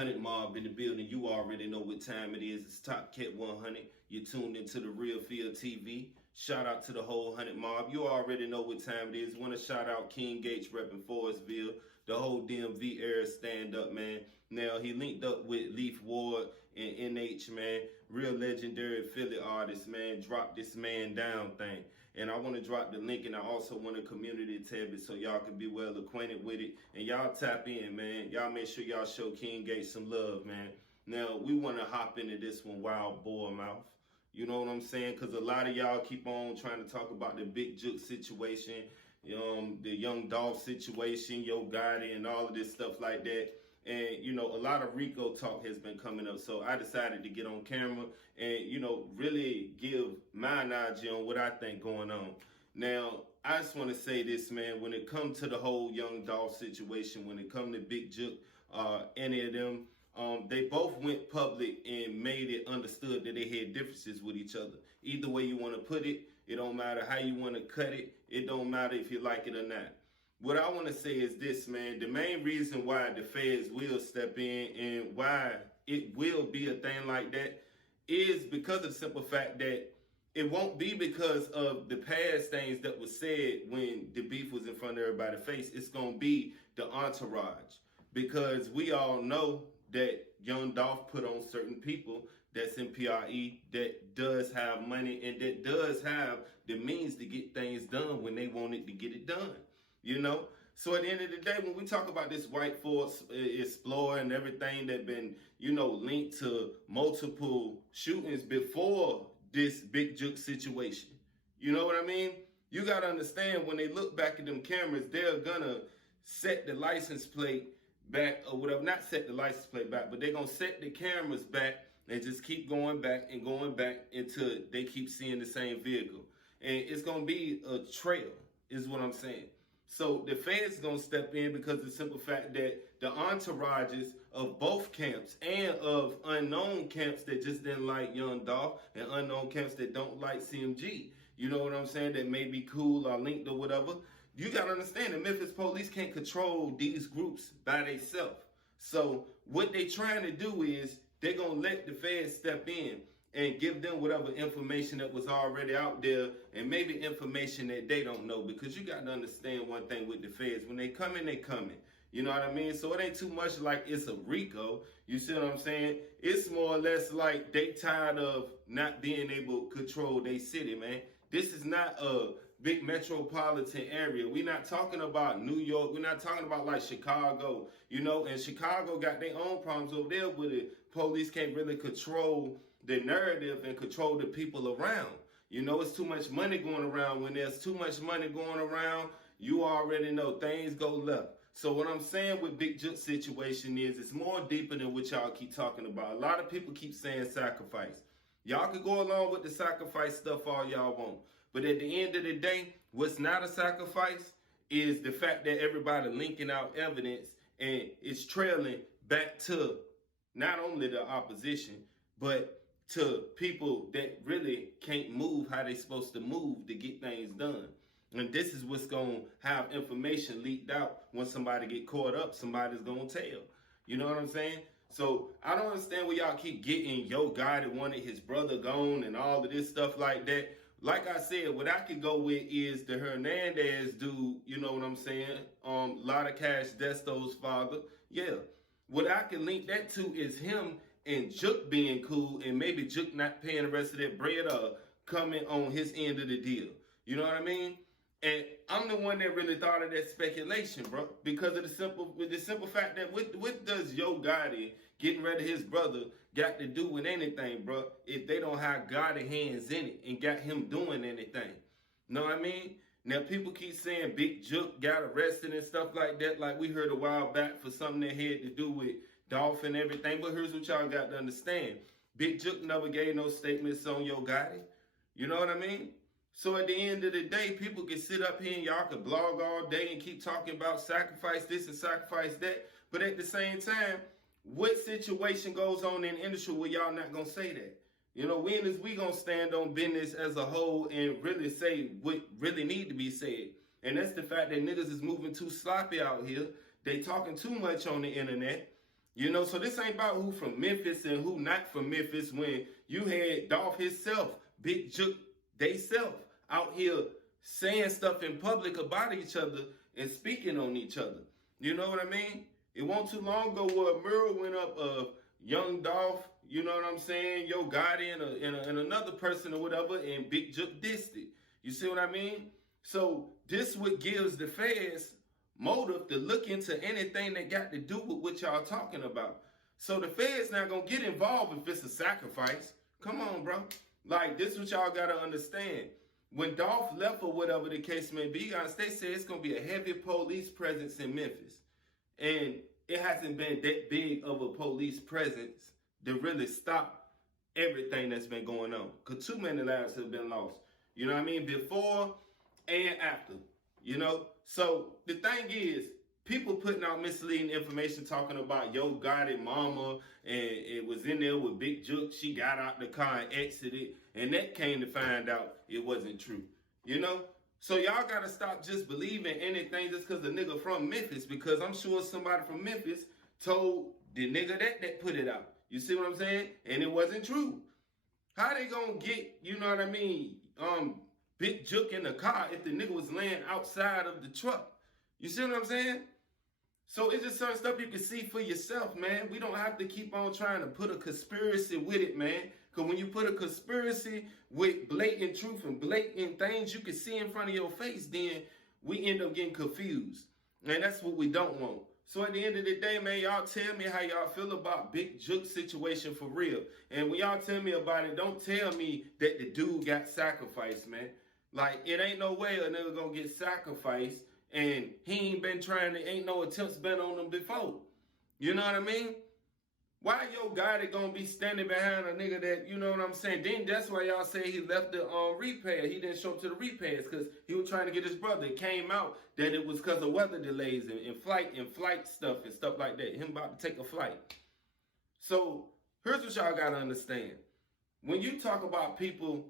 100 Mob in the building. You already know what time it is. It's Top Cat 100. You're tuned into the Real Field TV. Shout out to the whole 100 Mob. You already know what time it is. Want to shout out King Gates repping Forestville. The whole DMV era stand up, man. Now, he linked up with Leaf Ward and NH, man. Real legendary Philly artist, man. Drop this man down thing. And I want to drop the link, and I also want a community tab it so y'all can be well acquainted with it. And y'all tap in, man. Y'all make sure y'all show King Gates some love, man. Now, we want to hop into this one, Wild Boar Mouth. You know what I'm saying? Because a lot of y'all keep on trying to talk about the Big Jook situation, the Young Dolph situation, Yo Gotti, and all of this stuff like that. And, you know, a lot of Rico talk has been coming up. So I decided to get on camera and, you know, really give my knowledge on what I think going on. Now, I just want to say this, man. When it comes to the whole Young Dolph situation, when it comes to Big Jook, any of them, they both went public and made it understood that they had differences with each other. Either way you want to put it, it don't matter how you want to cut it. It don't matter if you like it or not. What I want to say is this, man. The main reason why the feds will step in and why it will be a thing like that is because of the simple fact that it won't be because of the past things that was said when the beef was in front of everybody's face. It's going to be the entourage. Because we all know that Young Dolph put on certain people that's in PRE that does have money and that does have the means to get things done when they wanted to get it done. You know, so at the end of the day, when we talk about this White Force Explorer and everything that been, you know, linked to multiple shootings before this Big Jook situation, you know what I mean? You got to understand when they look back at them cameras, they're going to set the license plate back or whatever, not set the license plate back, but they're going to set the cameras back and just keep going back until they keep seeing the same vehicle. And it's going to be a trail is what I'm saying. So the feds going to step in because of the simple fact that the entourages of both camps and of unknown camps that just didn't like Young Dolph and unknown camps that don't like CMG, you know what I'm saying, that may be cool or linked or whatever. You got to understand the Memphis police can't control these groups by themselves. So what they trying to do is they're going to let the feds step in and give them whatever information that was already out there and maybe information that they don't know, because you got to understand one thing with the feds. When they come in, they coming. You know what I mean? So it ain't too much like it's a RICO. You see what I'm saying? It's more or less like they tired of not being able to control their city, man. This is not a big metropolitan area. We're not talking about New York. We're not talking about like Chicago, you know, and Chicago got their own problems over there with it. Police can't really control the narrative and control the people around. You know, it's too much money going around. When there's too much money going around, you already know things go left. So what I'm saying with Big Jook situation is it's more deeper than what y'all keep talking about. A lot of people keep saying sacrifice. Y'all can go along with the sacrifice stuff all y'all want. But at the end of the day, what's not a sacrifice is the fact that everybody linking out evidence and it's trailing back to not only the opposition, but to people that really can't move how they supposed to move to get things done. And this is what's going to have information leaked out. When somebody get caught up, somebody's going to tell. You know what I'm saying? So I don't understand where y'all keep getting Yo Gotti wanted his brother gone and all of this stuff like that. Like I said, what I could go with is the Hernandez dude, you know what I'm saying? Lotta Cash Desto's father. Yeah. What I can link that to is him and Jook being cool and maybe Jook not paying the rest of that bread or coming on his end of the deal. You know what I mean? And I'm the one that really thought of that speculation, bro, because of the simple fact that what does Yo Gotti getting rid of his brother got to do with anything, bro, if they don't have Gotti hands in it and got him doing anything? Know what I mean? Now, people keep saying Big Jook got arrested and stuff like that, like we heard a while back for something that had to do with Dolph and everything. But here's what y'all got to understand. Big Jook never gave no statements on Yo Gotti. You know what I mean? So at the end of the day, people can sit up here and y'all can blog all day and keep talking about sacrifice this and sacrifice that. But at the same time, what situation goes on in the industry where y'all not going to say that? You know, we going to stand on business as a whole and really say what really need to be said. And that's the fact that niggas is moving too sloppy out here. They talking too much on the internet. You know, so this ain't about who from Memphis and who not from Memphis when you had Dolph himself, Big Jook, they self out here saying stuff in public about each other and speaking on each other. You know what I mean? It wasn't too long ago where a mural went up of Young Dolph, you know what I'm saying, Yo Gotti and another person or whatever, and Big Jook dissed it. You see what I mean? So this what gives the feds motive to look into anything that got to do with what y'all talking about. So the feds not gonna get involved if it's a sacrifice. Come on, bro. Like, this what y'all gotta understand. When Dolph left or whatever the case may be, they say it's gonna be a heavy police presence in Memphis. And it hasn't been that big of a police presence to really stop everything that's been going on. Because too many lives have been lost. You know what I mean? Before and after. You know? So the thing is, people putting out misleading information talking about Yo Gotti mama and it was in there with Big Jook. She got out the car and exited. And that came to find out it wasn't true. You know? So y'all got to stop just believing anything just because the nigga from Memphis. Because I'm sure somebody from Memphis told the nigga that put it out. You see what I'm saying? And it wasn't true. How they gonna get, you know what I mean, Big Jook in the car if the nigga was laying outside of the truck? You see what I'm saying? So it's just certain stuff you can see for yourself, man. We don't have to keep on trying to put a conspiracy with it, man. Because when you put a conspiracy with blatant truth and blatant things you can see in front of your face, then we end up getting confused. And that's what we don't want. So at the end of the day, man, y'all tell me how y'all feel about Big Jook's situation for real. And when y'all tell me about it, don't tell me that the dude got sacrificed, man. Like, it ain't no way a nigga gonna get sacrificed and he ain't no attempts been on him before. You know what I mean? Why Yo Gotti gonna be standing behind a nigga that, you know what I'm saying? Then that's why y'all say he left the repair. He didn't show up to the repairs because he was trying to get his brother. It came out that it was because of weather delays and flight stuff and stuff like that. Him about to take a flight. So here's what y'all gotta understand. When you talk about people,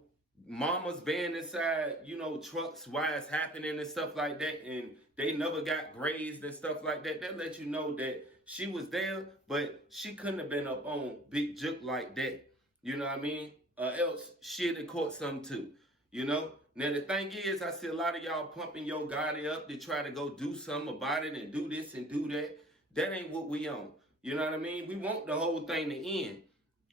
mamas being inside, you know, trucks, why it's happening and stuff like that, and they never got grazed and stuff like that, that let you know that she was there, but she couldn't have been up on Big Jook like that. You know what I mean? Or else she'd have caught some too. You know? Now the thing is, I see a lot of y'all pumping Yo Gotti up to try to go do something about it and do this and do that. That ain't what we on. You know what I mean? We want the whole thing to end.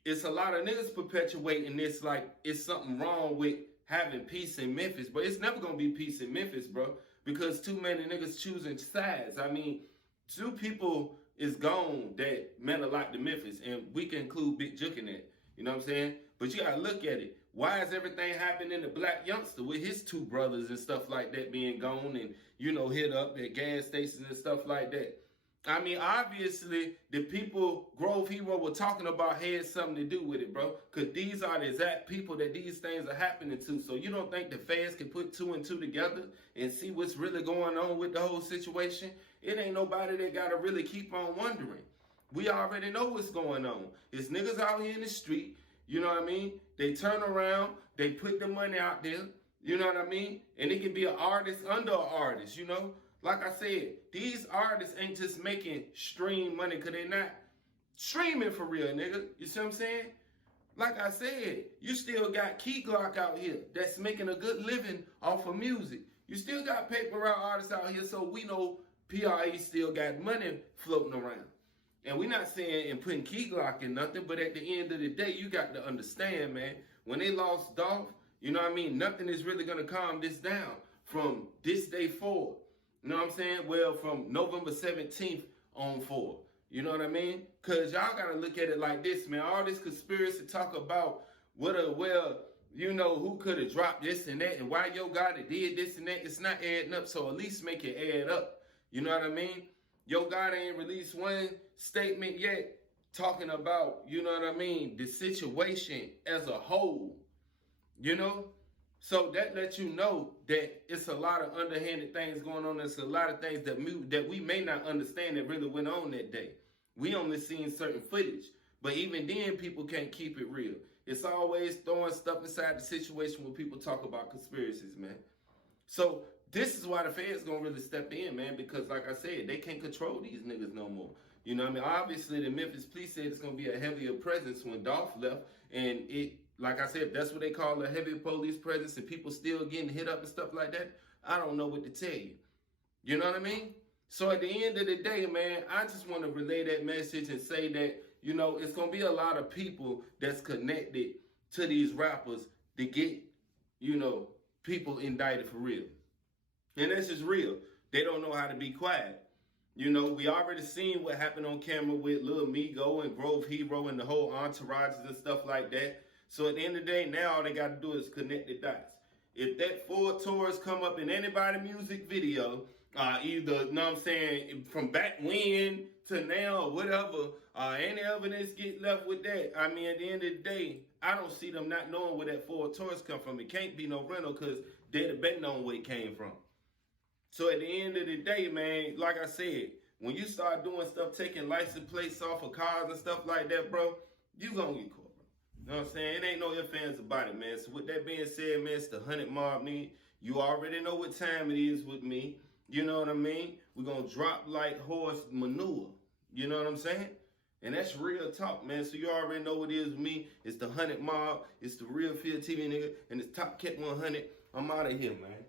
It's a lot of niggas perpetuating this like it's something wrong with having peace in Memphis. But it's never gonna be peace in Memphis, bro. Because too many niggas choosing sides. I mean, 2 people is gone that meant a lot to Memphis, and we can include Big Jook in that. You know what I'm saying? But you gotta look at it. Why is everything happening to Black Youngster with his 2 brothers and stuff like that being gone and, you know, hit up at gas stations and stuff like that? I mean, obviously, the people Grove Hero were talking about had something to do with it, bro. Because these are the exact people that these things are happening to. So you don't think the feds can put 2 and 2 together and see what's really going on with the whole situation? It ain't nobody that got to really keep on wondering. We already know what's going on. It's niggas out here in the street, you know what I mean? They turn around, they put the money out there, you know what I mean? And it can be an artist under an artist, you know? Like I said, these artists ain't just making stream money because they're not streaming for real, nigga. You see what I'm saying? Like I said, you still got Key Glock out here that's making a good living off of music. You still got paper route artists out here, so we know PRE still got money floating around. And we're not saying and putting Key Glock in nothing, but at the end of the day, you got to understand, man, when they lost Dolph, you know what I mean? Nothing is really going to calm this down from this day forward. You know what I'm saying? Well, from November 17th on forward. You know what I mean? Because y'all got to look at it like this, man. All this conspiracy talk about you know, who could have dropped this and that and why Yo Gotti did this and that. It's not adding up, so at least make it add up. You know what I mean? Yo Gotti ain't released one statement yet talking about, you know what I mean, the situation as a whole. You know? So that lets you know that it's a lot of underhanded things going on. There's a lot of things that we may not understand that really went on that day. We only seen certain footage. But even then, people can't keep it real. It's always throwing stuff inside the situation when people talk about conspiracies, man. So this is why the feds gonna really step in, man, because like I said, they can't control these niggas no more. You know what I mean? Obviously, the Memphis police said it's going to be a heavier presence when Dolph left. And it, like I said, that's what they call a heavy police presence and people still getting hit up and stuff like that, I don't know what to tell you. You know what I mean? So at the end of the day, man, I just want to relay that message and say that, you know, it's going to be a lot of people that's connected to these rappers to get, you know, people indicted for real. And that's just real. They don't know how to be quiet. You know, we already seen what happened on camera with Lil Migo and Grove Hero and the whole entourages and stuff like that. So at the end of the day, now all they got to do is connect the dots. If that Ford Taurus come up in anybody's music video, either, you know what I'm saying, from back when to now or whatever, any evidence get left with that, I mean, at the end of the day, I don't see them not knowing where that Ford Taurus come from. It can't be no rental because they're debating on where it came from. So at the end of the day, man, like I said, when you start doing stuff, taking license plates off of cars and stuff like that, bro, you gonna get caught, bro. You know what I'm saying? It ain't no ifs, ands about it, man. So with that being said, man, it's the 100 Mob me. You already know what time it is with me. You know what I mean? We're gonna drop like horse manure. You know what I'm saying? And that's real talk, man. So you already know what it is with me. It's the 100 Mob. It's the Real Field TV, nigga. And it's Top Cat 100. I'm out of here, man.